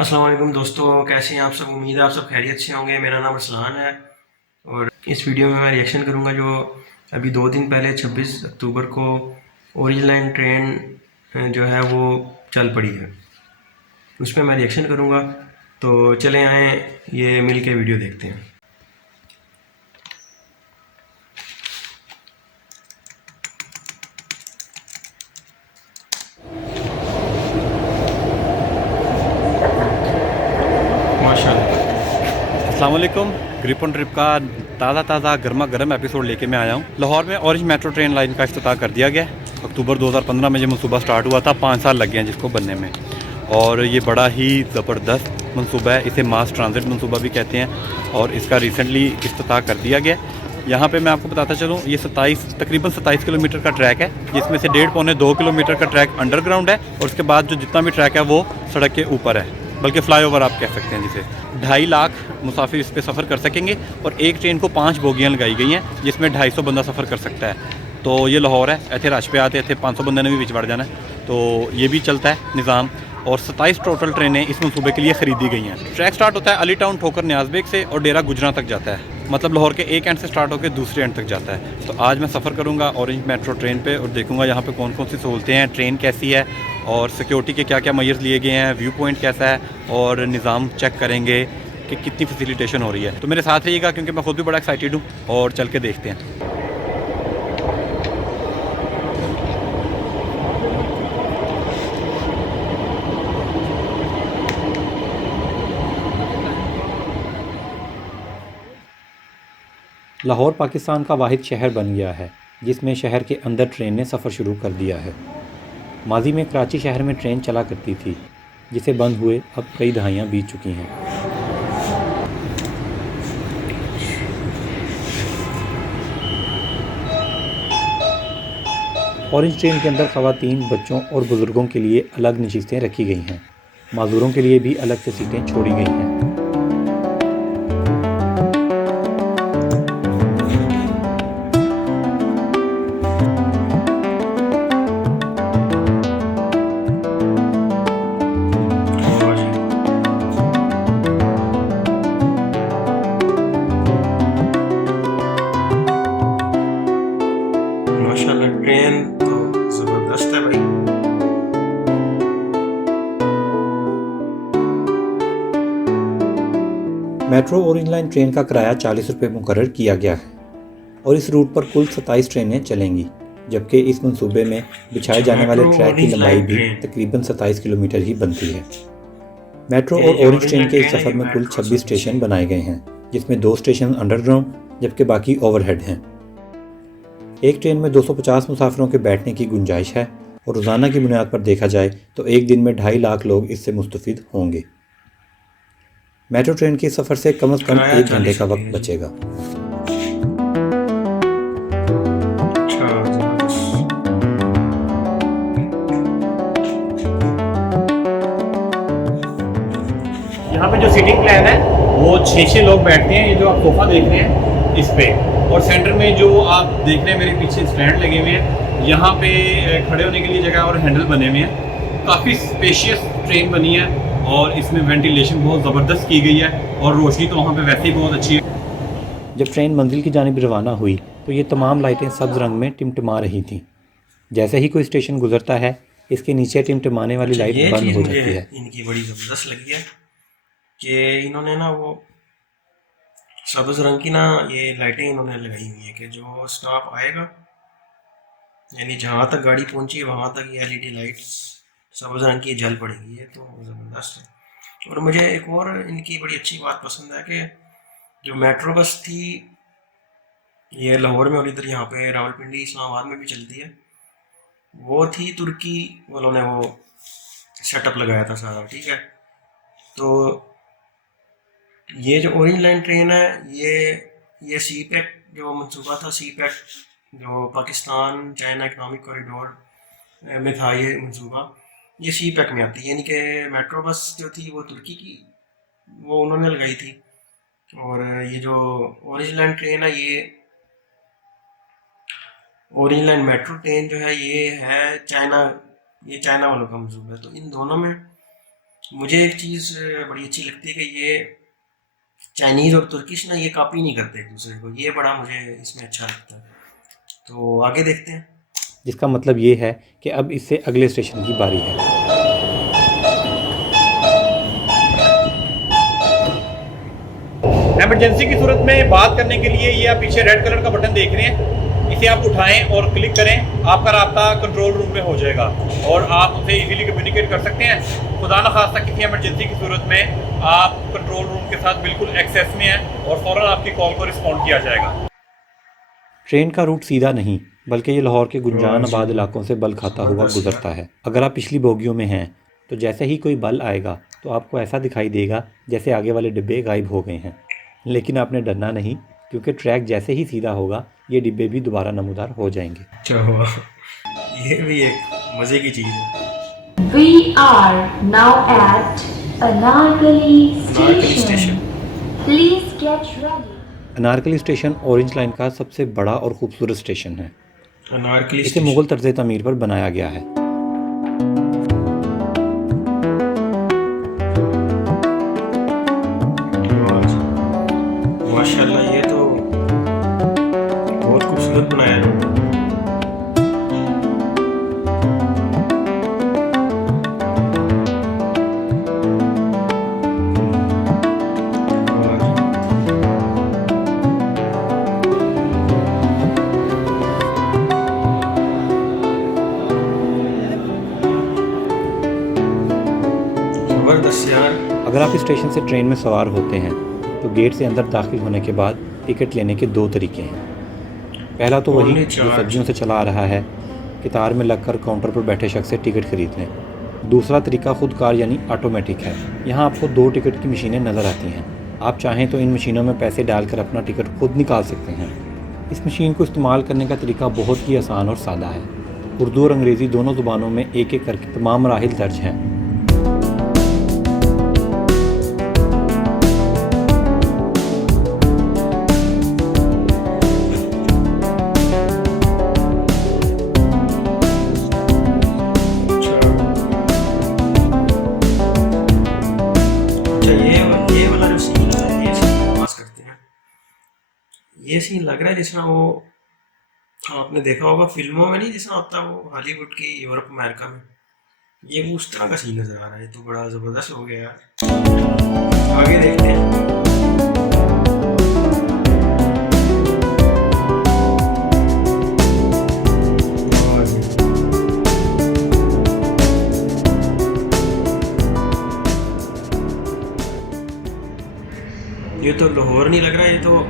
अस्सलाम वालेकुम दोस्तों, कैसे हैं आप सब। उम्मीद है आप सब खैरियत से होंगे। मेरा नाम अरसलान है और इस वीडियो में मैं रिएक्शन करूंगा जो अभी 2 दिन पहले 26 अक्टूबर को ओरिजिन लाइन ट्रेन जो है वो चल पड़ी है, उस पर मैं रिएक्शन करूंगा। तो चले आए ये मिल के वीडियो देखते हैं। माशाल्लाह। अस्सलाम वालेकुम। ग्रिप ऑन ट्रिप का ताज़ा गर्मा गर्म एपिसोड लेके मैं आया हूँ। लाहौर में ऑरेंज मेट्रो ट्रेन लाइन का इफ्तिताह कर दिया गया। अक्टूबर 2015 में ये मनसूबा स्टार्ट हुआ था। 5 साल लग गए हैं जिसको बनने में, और ये बड़ा ही ज़बरदस्त मनसूबा है। इसे मास ट्रांजिट मनसूबा भी कहते हैं और इसका रिसेंटली इफ्तिताह कर दिया गया। यहाँ पे मैं आपको बताता चलूँ, ये तकरीबन 27 किलोमीटर का ट्रैक है, जिसमें से 1.5-2 किलोमीटर का ट्रैक अंडरग्राउंड है और उसके बाद जो जितना भी ट्रैक है वो सड़क के ऊपर है, बल्कि फ्लाईओवर आप कह सकते हैं जिसे। 2.5 लाख मुसाफिर इस पर सफ़र कर सकेंगे और एक ट्रेन को 5 बोगियाँ लगाई गई हैं जिसमें 250 बंदा सफ़र कर सकता है। तो ये लाहौर है, इतने रश पे आते इतने 500 बंदे ने भी बिच बढ़ जाना है, तो ये भी चलता है निज़ाम। और 27 टोटल ट्रेनें इस मनसूबे के लिए ख़रीदी गई हैं। ट्रैक स्टार्ट होता है अली टाउन ठोकर न्याज़बेग से और डेरा गुजरा तक जाता है, मतलब लाहौर के एक एंड से स्टार्ट होकर दूसरे एंड तक जाता है। तो आज मैं सफ़र करूँगा ऑरेंज मेट्रो ट्रेन पे और देखूँगा यहाँ पे कौन कौन सी सहूलतें हैं, ट्रेन कैसी है और सिक्योरिटी के क्या क्या मेजर्स लिए गए हैं, व्यू पॉइंट कैसा है और निज़ाम चेक करेंगे कि कितनी फैसिलिटेशन हो रही है। तो मेरे साथ रहिएगा क्योंकि मैं खुद भी बड़ा एक्साइटेड हूँ और चल के देखते हैं। लाहौर पाकिस्तान का वाहिद शहर बन गया है जिसमें शहर के अंदर ट्रेन ने सफ़र शुरू कर दिया है। माजी में कराची शहर में ट्रेन चला करती थी जिसे बंद हुए अब कई दहाइयाँ बीत चुकी हैं। ऑरेंज ट्रेन के अंदर ख़वातीन, बच्चों और बुज़ुर्गों के लिए अलग नशिस्तें रखी गई हैं। माजूरों के लिए भी अलग से सीटें छोड़ी गई हैं। माशाल्लाह, ट्रेन तो ज़बरदस्त है भाई। मेट्रो ऑरेंज लाइन ट्रेन का किराया 40 रुपये मुकर्रर किया गया है और इस रूट पर कुल 27 ट्रेनें चलेंगी, जबकि इस मंसूबे में बिछाए अच्छा, जाने वाले मेट्रो ट्रैक की ऑरेंज लंबाई लाइन भी ट्रेन, तकरीबन 27 किलोमीटर ही बनती है। मेट्रो ये और जो ऑरेंज ऑरेंज ट्रेन लाइन के इस ट्रेन है सफ़र ये में कुल मेट्रो 26 सर्विस है। स्टेशन बनाए गए हैं, जिसमें 2 स्टेशन अंडरग्राउंड जबकि बाकी ओवरहेड हैं। एक ट्रेन में 250 मुसाफिरों के बैठने की गुंजाइश है और रोज़ाना की बुनियाद पर देखा जाए तो एक दिन में 2.5 लाख लोग इससे मुस्तफ़िद होंगे। मेट्रो ट्रेन के सफ़र से कम से कम किराया 1 घंटे 40 का रुपये वक्त है जी। बचेगा। अच्छा, ज़बरदस्त। यहाँ पे जो सीटिंग प्लान है वो 6 लोग बैठते हैं। ये जो आप सोफा देख रहे हैं इस पे, और सेंटर में जो आप देख रहे हैं मेरे पीछे स्टैंड लगे हुए हैं, यहाँ पे खड़े होने के लिए जगह और हैंडल बने हुए हैं। काफ़ी स्पेशियस ट्रेन बनी है और इसमें वेंटिलेशन बहुत ज़बरदस्त की गई है और रोशनी तो वहाँ पे वैसे ही बहुत अच्छी है। जब ट्रेन मंजिल की जानिब रवाना हुई तो ये तमाम लाइटें सब्ज़ रंग में टिमटिमा रही थीं। जैसे ही कोई स्टेशन गुजरता है इसके नीचे टिमटिमाने वाली अच्छा, लाइट ये बंद चीज़ हो मुझे जाती है। इनकी बड़ी ज़बरदस्त लगी है कि इन्होंने ना वो सब्ज़ रंग की ना ये लाइटें इन्होंने लगाई हुई हैं कि जो स्टाफ आएगा, यानी जहाँ तक गाड़ी पहुँची वहाँ तक ये एलईडी लाइट्स सब्ज़ रंग की जल पड़ेगी। ये तो ज़बरदस्त है। और मुझे एक और इनकी बड़ी अच्छी बात पसंद है कि जो मेट्रो बस थी ये लाहौर में और इधर यहाँ पे रावलपिंडी इस्लामाबाद में भी चलती है, वो थी तुर्की वालों ने वो सेटअप लगाया था सारा, ठीक है। तो ये जो ओरेंज लाइन ट्रेन है ये सी पैक जो मनसूबा था, सी पैक जो पाकिस्तान चाइना इकनॉमिक कॉरिडोर में था, ये मनसूबा ये सी पैक में आती है। यानी कि मेट्रो बस जो थी वो तुर्की की वो उन्होंने लगाई थी, और ये जो ओरेंज लाइन ट्रेन है ओरेंज लाइन मेट्रो ट्रेन जो है ये है चाइना, ये चाइना वालों का मनसूबा है। तो इन दोनों में मुझे एक चीज़ बड़ी अच्छी लगती है कि ये चाइनीज़ और तुर्किश ना ये कॉपी नहीं करते एक दूसरे को, ये बड़ा मुझे इसमें अच्छा लगता है। तो आगे देखते हैं। जिसका मतलब ये है कि अब इससे अगले स्टेशन की बारी है। इमरजेंसी की सूरत में बात करने के लिए ये आप पीछे रेड कलर का बटन देख रहे हैं, इसे आप उठाएं और क्लिक करें, आपका राब्ता कंट्रोल रूम में हो जाएगा और आप उनसे इजीली कम्युनिकेट कर सकते हैं। खुदा न खास्ता किसी इमरजेंसी की सूरत में आप कंट्रोल रूम के साथ बिल्कुल एक्सेस में हैं और फ़ौरन आपकी कॉल को रिस्पॉन्ड किया जाएगा। ट्रेन का रूट सीधा नहीं, बल्कि ये लाहौर के गुंजान आबाद इलाकों से बल खाता हुआ गुजरता है। अगर आप पिछली बोगियों में हैं तो जैसे ही कोई बल आएगा तो आपको ऐसा दिखाई देगा जैसे आगे वाले डिब्बे गायब हो गए हैं, लेकिन आपने डरना नहीं, क्योंकि ट्रैक जैसे ही सीधा होगा ये डिब्बे भी दोबारा नमूदार हो जाएंगे। क्या हुआ? ये भी एक मज़े की चीज़ है। We are now at Anarkali Anarkali station. Station. Please get ready. Anarkali station orange line का सबसे बड़ा और खूबसूरत स्टेशन है। अनारकली इसे स्टेशन। मुगल तर्ज तमीर पर बनाया गया है। माशाल्लाह, ये तो बहुत खूबसूरत बनाया है। जबरदस्त यार। अगर आप इस स्टेशन से ट्रेन में सवार होते हैं तो गेट से अंदर दाखिल होने के बाद टिकट लेने के दो तरीके हैं। पहला तो वही Only जो charge। सदियों से चला आ रहा है, कतार में लगकर काउंटर पर बैठे शख्स से टिकट खरीद लें। दूसरा तरीका खुद कार यानी ऑटोमेटिक है। यहाँ आपको दो टिकट की मशीनें नज़र आती हैं। आप चाहें तो इन मशीनों में पैसे डालकर अपना टिकट खुद निकाल सकते हैं। इस मशीन को इस्तेमाल करने का तरीका बहुत ही आसान और सादा है। उर्दू और अंग्रेज़ी दोनों ज़ुबानों में एक एक करके तमाम मराहिल दर्ज हैं। ये सीन लग रहा है जिसमें वो आपने देखा होगा फिल्मों में, नहीं जिसमें होता है वो हॉलीवुड की, यूरोप अमेरिका में, ये वो उस तरह का सीन नजर आ रहा है। ये तो बड़ा जबरदस्त हो गया यार। आगे देखते हैं। ये तो लाहौर नहीं लग रहा, ये तो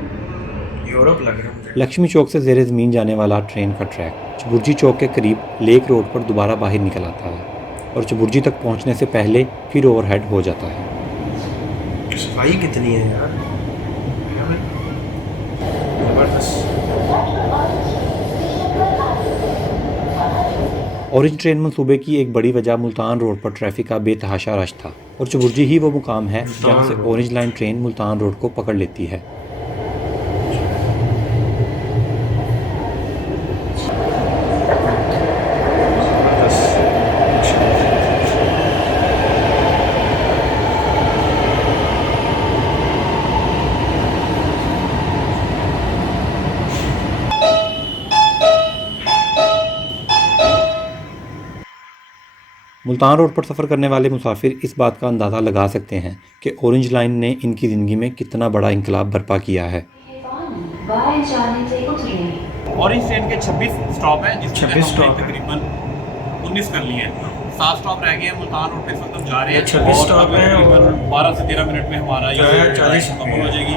यूरोप लग रहा है मुझे। लक्ष्मी चौक से ज़ेरे ज़मीन जाने वाला ट्रेन का ट्रैक चबुर्जी चौक के करीब लेक रोड पर दोबारा बाहर निकल आता है और चबुर्जी तक पहुंचने से पहले फिर ओवरहेड हो जाता है। सफाई कितनी है यार, जबरदस्त। ऑरेंज ट्रेन मंसूबे की एक बड़ी वजह मुल्तान रोड पर ट्रैफिक का बेतहाशा रश था और चबुर्जी ही वो मुकाम है जहाँ से orange line train Multan road को पकड़ लेती है। मुल्तान रोड पर सफ़र करने वाले मुसाफिर इस बात का अंदाज़ा लगा सकते हैं कि ऑरेंज लाइन ने इनकी ज़िंदगी में कितना बड़ा इंकलाब बर्पा किया है। ऑरेंज ट्रेन के 26 स्टॉप हैं, जिसमें 26 स्टॉप हैं। तकरीबन 19 कर लिए हैं। 7 स्टॉप रह गए हैं। मुल्तान रोड पे इस वक्त हम जा रहे हैं। 26 स्टॉप हैं और 12 से 13 मिनट में हमारा जो है 40 मुकम्मल हो जाएगी।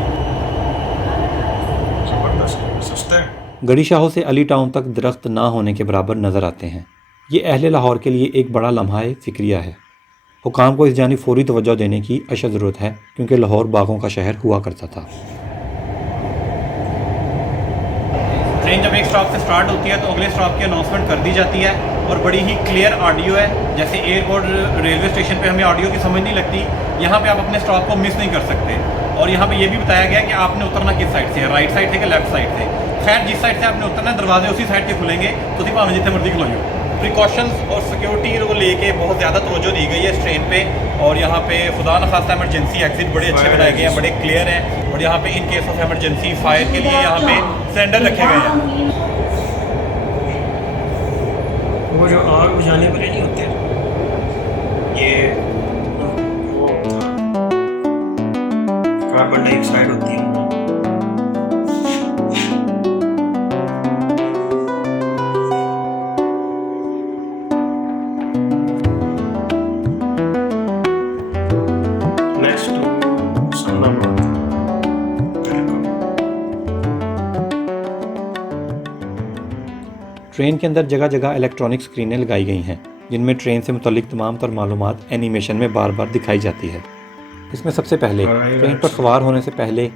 जबरदस्त, सस्ता है। गड़ी शाहों से अली टाउन तक दरख्त ना होने के बराबर नज़र आते हैं। ये अहले लाहौर के लिए एक बड़ा लम्हा फ़िक्रिया है। हुकाम को इस जानिब फ़ौरी तवज्जो देने की अशद ज़रूरत है, क्योंकि लाहौर बागों का शहर हुआ करता था। ट्रेन जब एक स्टॉप से स्टार्ट होती है तो अगले स्टॉप की अनाउंसमेंट कर दी जाती है और बड़ी ही क्लियर ऑडियो है। जैसे एयरपोर्ट रेलवे स्टेशन पे हमें ऑडियो की समझ नहीं लगती, यहाँ पे आप अपने स्टॉप को मिस नहीं कर सकते। और यहाँ पे ये भी बताया गया कि आपने उतरना किस साइड से है, राइट साइड से कि लेफ्ट साइड से। खैर जिस साइड से आपने उतरना है दरवाजे उसी साइड के खुलेंगे, तो भावें जितने मर्जी खलो जाओ। प्रिकॉशंस और सिक्योरिटी को लेके बहुत ज़्यादा तवज्जो दी गई है इस ट्रेन पे। और यहाँ पे खुदा न खास्ता इमरजेंसी एग्जिट बड़े अच्छे बनाए गए हैं, बड़े क्लियर हैं। और यहाँ पे in case of emergency fire के लिए यहाँ पे सिलेंडर रखे गए हैं। वो जो आग बुझाने वाले नहीं होते, ये वो कार्बन डाइऑक्साइड होती है। Next to सन्नामर्ग। ट्रेन के अंदर जगह जगह इलेक्ट्रॉनिक स्क्रीनें लगाई गई हैं जिनमें ट्रेन से मुतल्लिक तमाम तर मालूमात एनिमेशन में बार बार दिखाई जाती है। इसमें सबसे पहले ट्रेन पर सवार होने से पहले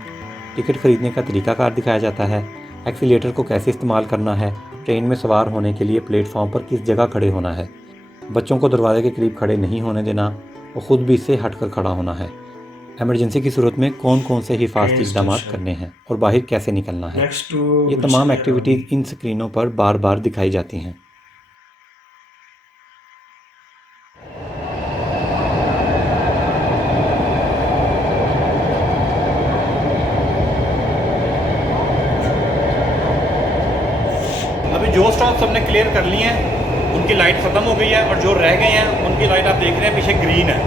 टिकट खरीदने का तरीकाकार दिखाया जाता है, एक्सीलेटर को कैसे इस्तेमाल करना है, ट्रेन में सवार होने के लिए प्लेटफॉर्म पर किस जगह खड़े होना है, बच्चों को दरवाजे के करीब खड़े नहीं होने देना और ख़ुद भी इससे हटकर खड़ा होना है, इमरजेंसी की सूरत में कौन कौन से हिफाजती इक़दाम करने हैं और बाहर कैसे निकलना है। नेक्स्ट टू ये तमाम एक्टिविटीज़ इन स्क्रीनों पर बार बार दिखाई जाती हैं। अभी जो स्टॉप्स हमने क्लियर कर लिए हैं उनकी लाइट ख़त्म हो गई है और जो रह गए हैं उनकी लाइट आप देख रहे हैं पीछे ग्रीन है।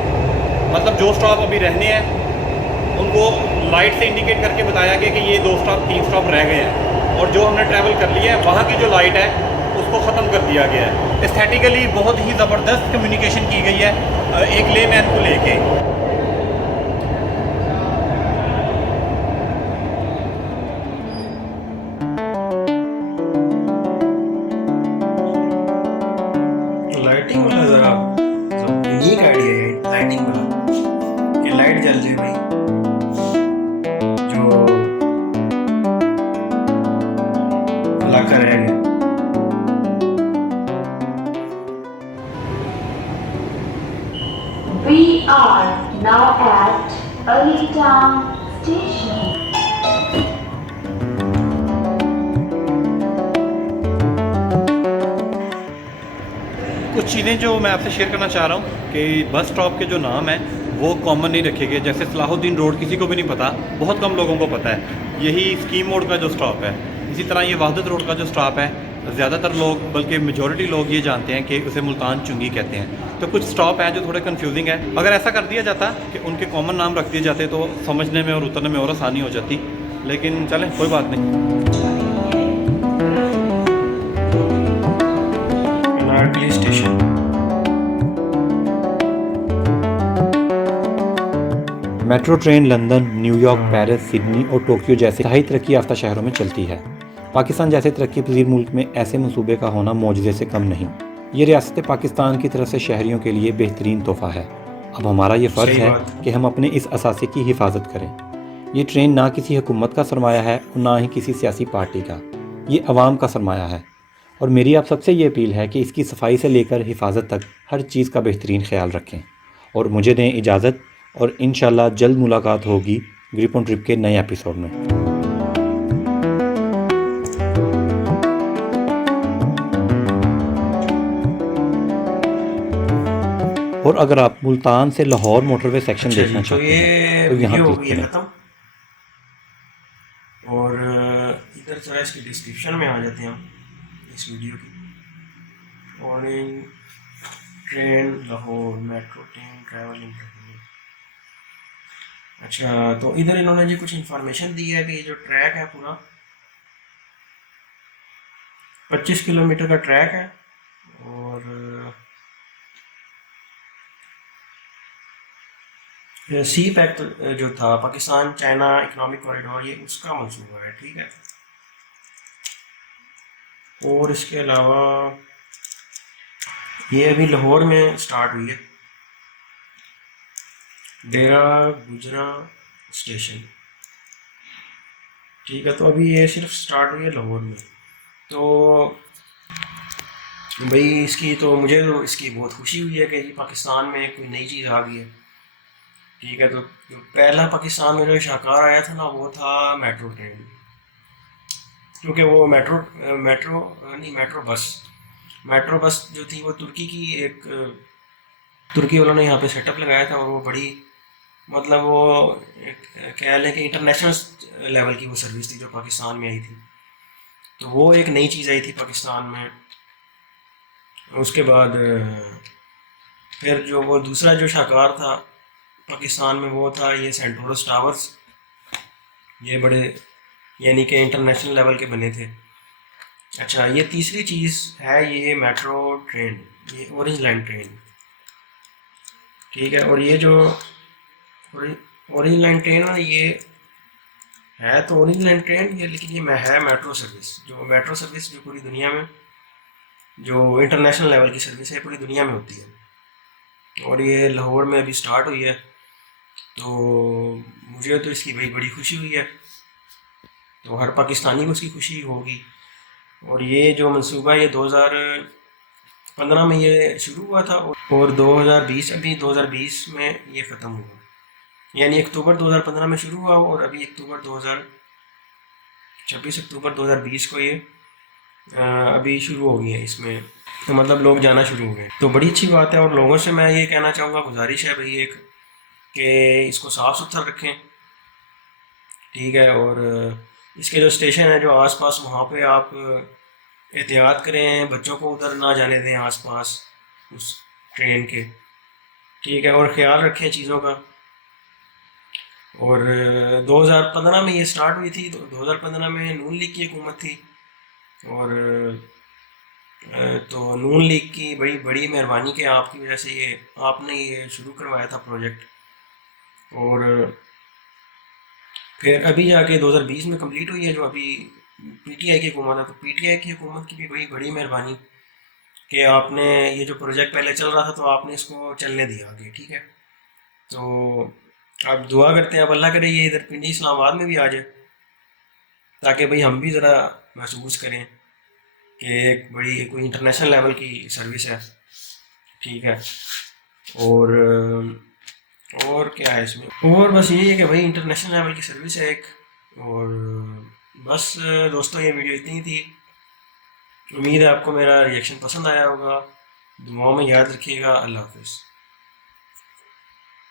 मतलब जो स्टॉप अभी रहने हैं उनको लाइट से इंडिकेट करके बताया गया कि ये 2 स्टॉप 3 स्टॉप रह गए हैं। और जो हमने ट्रैवल कर लिया है वहाँ की जो लाइट है उसको ख़त्म कर दिया गया है। एस्थेटिकली बहुत ही ज़बरदस्त कम्युनिकेशन की गई है एक लेमैन को लेके। लाइटिंग वाला ज़रा यूनिक आइडिया है लाइटिंग वाला, कि लाइट जल जाए भाई जो इलाका रह गया। We are now at Alitown Station. कुछ चीज़ें जो मैं आपसे शेयर करना चाह रहा हूँ कि बस स्टॉप के जो नाम हैं वो कॉमन नहीं रखे गए। जैसे सलाहुद्दीन रोड किसी को भी नहीं पता, बहुत कम लोगों को पता है। यही स्कीम मोड का जो स्टॉप है। इसी तरह ये वहदत रोड का जो स्टॉप है ज़्यादातर लोग बल्कि मेजॉरिटी लोग ये जानते हैं कि उसे मुल्तान चुंगी कहते हैं। तो कुछ स्टॉप हैं जो थोड़े कंफ्यूजिंग है। अगर ऐसा कर दिया जाता कि उनके कॉमन नाम रख दिए जाते तो समझने में और उतरने में और आसानी हो जाती, लेकिन चलें कोई बात नहीं। नारकली station. Metro train London, New York, Paris, Sydney और टोक्यो जैसे इंतहाई तरक्की याफ्ता शहरों में चलती है। पाकिस्तान जैसे तरक्की पजीर मुल्क में ऐसे मंसूबे का होना मौजज़े से कम नहीं। ये रियासत पाकिस्तान की तरफ से शहरियों के लिए बेहतरीन तोहफ़ा है। अब हमारा ये फ़र्ज़ है कि हम अपने इस असासे की हिफाजत करें। ये ट्रेन ना किसी हुकूमत का सरमाया है और ना ही किसी सियासी पार्टी का, ये अवाम का सरमाया है। और मेरी आप सबसे ये अपील है कि इसकी सफाई से लेकर हिफाजत तक हर चीज़ का बेहतरीन ख्याल रखें। और मुझे दें इजाज़त और इंशाल्लाह जल्द मुलाकात होगी ग्रिप ऑन ट्रिप के नए एपिसोड में। और अगर आप मुल्तान से लाहौर मोटरवे सेक्शन देखना चाहते हैं तो यहाँ क्लिक करें। खत्म। और इधर जरा इसकी डिस्क्रिप्शन में आ जाते हैं हम इस वीडियो की। और train Lahore metro train travelling. अच्छा, तो इधर इन्होंने जी कुछ इंफॉर्मेशन दी है कि ये जो ट्रैक है पूरा 25 किलोमीटर का ट्रैक है। और सी पैक जो था पाकिस्तान चाइना इकोनॉमिक कॉरिडोर, ये उसका मंसूबा है, ठीक है। और इसके अलावा ये अभी लाहौर में स्टार्ट हुई है, डेरा गुजरा स्टेशन, ठीक है। तो अभी ये सिर्फ स्टार्ट हुई है लाहौर में। तो भाई इसकी तो मुझे तो इसकी बहुत खुशी हुई है कि पाकिस्तान में कोई नई चीज़ आ गई है, ठीक है। तो पहला पाकिस्तान में जो शाहकार आया था ना वो था मेट्रो ट्रेन, क्योंकि वो मेट्रो बस मेट्रो बस जो थी वो तुर्की की एक तुर्की वालों ने यहाँ पे सेटअप लगाया था, और वो बड़ी मतलब वो कह लें कि इंटरनेशनल लेवल की वो सर्विस थी जो पाकिस्तान में आई थी। तो वो एक नई चीज़ आई थी पाकिस्तान में। उसके बाद फिर जो वो दूसरा जो शाहकार था पाकिस्तान में वो था ये सेंटोरस टावर्स। ये बड़े यानी कि इंटरनेशनल लेवल के बने थे। अच्छा, ये तीसरी चीज़ है ये मेट्रो ट्रेन, ये ऑरेंज लाइन ट्रेन। ठीक है, और ये जो ऑरेंज लाइन ट्रेन है ये है तो ऑरेंज लाइन ट्रेन ये, लेकिन ये है मेट्रो सर्विस, जो मेट्रो सर्विस जो पूरी दुनिया में जो इंटरनेशनल लेवल की सर्विस है पूरी दुनिया में होती है। और ये लाहौर में अभी स्टार्ट हुई है, तो मुझे तो इसकी बड़ी बड़ी खुशी हुई है, तो हर पाकिस्तानी को उसकी खुशी होगी। और ये जो मंसूबा है ये 2015 में ये शुरू हुआ था, और 2020 अभी 2020 में ये ख़त्म हुआ। यानी अक्टूबर 2015 में शुरू हुआ और अभी 26 अक्टूबर 2020 को ये अभी शुरू हो गई है इसमें, तो मतलब लोग जाना शुरू हो गए, तो बड़ी अच्छी बात है। और लोगों से मैं ये कहना चाहूँगा, गुजारिश है भाई एक, कि इसको साफ़ सुथरा रखें। ठीक है, और इसके जो स्टेशन है जो आसपास वहाँ पे आप एहतियात करें, बच्चों को उधर ना जाने दें आसपास उस ट्रेन के। ठीक है, और ख़्याल रखें चीज़ों का। और 2015 में ये स्टार्ट हुई थी, तो 2015 में नून लीग की हुकूमत थी, और तो नून लीग की बड़ी बड़ी मेहरबानी के आपकी वजह से ये आपने ये शुरू करवाया था प्रोजेक्ट। और फिर अभी जाके 2020 में कंप्लीट हुई है, जो अभी पीटीआई की हुकूमत है, तो पीटीआई की हुकूमत की भी बड़ी बड़ी मेहरबानी कि आपने ये जो प्रोजेक्ट पहले चल रहा था तो आपने इसको चलने दिया आगे। ठीक है, तो अब दुआ करते हैं, अब अल्लाह करे ये इधर पिंडी इस्लामाबाद में भी आ जाए, ताकि भाई हम भी ज़रा महसूस करें कि एक बड़ी कोई इंटरनेशनल लेवल की सर्विस है। ठीक है, और क्या है इसमें, और बस यही है कि भाई इंटरनेशनल लेवल की सर्विस है एक। और बस दोस्तों ये वीडियो इतनी ही थी। उम्मीद है आपको मेरा रिएक्शन पसंद आया होगा। दुआओं में याद रखिएगा। अल्लाह हाफिज़।